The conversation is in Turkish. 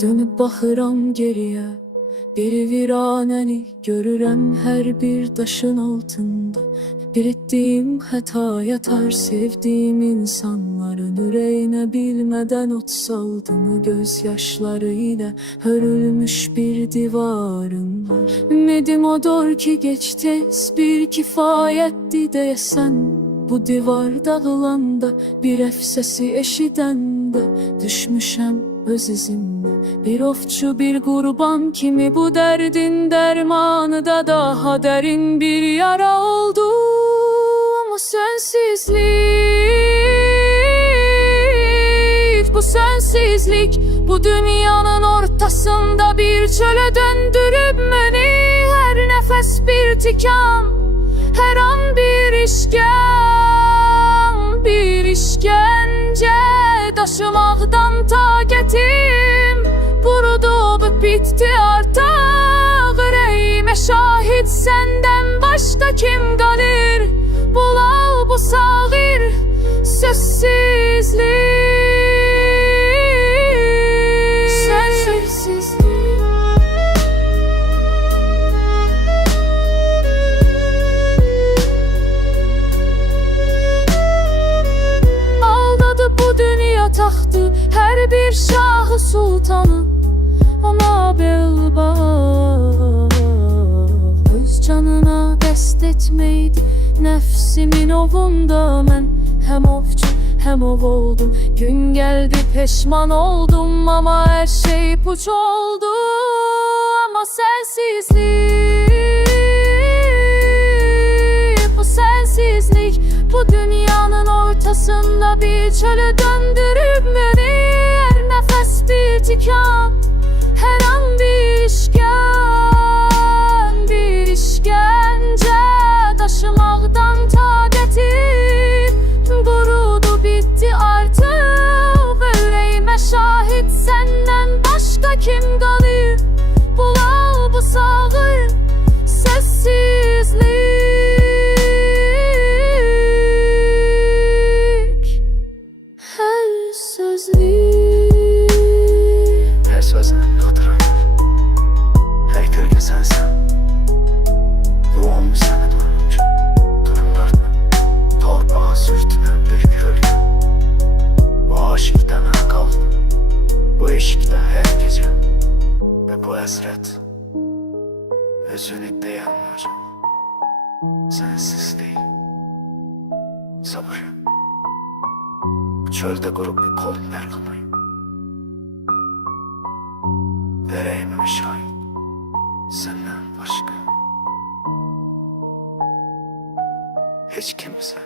Dönüp baxıram geriye, bir viranəni görürəm her bir daşın altında. Bir ettiğim hata yatar, sevdiğim insanların ürəyinə bilmədən ot saldım. Gözyaşlarıyla hörülmüş bir divarım var. Ümidim odur ki geç tez bir kifayetdi deyəsən. Bu divar dağılanda, bir əfsəsi eşidəndə düşmüşəm öz izimle. Bir ofçu bir qurban kimi bu dərdin dərmanı da daha dərin bir yara oldu. Ama sensizlik, bu sensizlik, bu dünyanın ortasında bir çöle döndürüp beni. Her nefes bir tikan, her an bir işkence. Daşımaqdan taqətim qurudub bitdi artıq. Ürəyimə şahid səndən başqa kim qalır? Bulal bu sağır sözsüzlük, sensizlik. Taxtı her bir şahı sultanı, ama belbağ öz canına qəsd etmeydi. Nefsimin ovunda mən hem ovçu hem ov oldum. Gün geldi peşman oldum ama her şey puç oldu. Ama sensizlik, bu sensizlik, bu dünyanın ortasında bir çöle döndürüp beni. Her nefes bir tikan, her an bir işkence. Taşımaqdan taqətim qurudu bitti artıq. Ürəyimə şahid səndən başqa kim qalır? Bulal bu sağır sessizlik. Her sözün hatıram, her gölge sensin. Ruhumu sana durmuş, durumlarına torpağa sürtünen bir gölge. Bu aşıktan kaldım, bu eşikte her gece. Ve bu hasret, özünlükte yanmayacak. Sensiz değil, sabır. Bu çölde grup bir kol merhamayım. Vereyim mi şahit senden başka hiç kimse.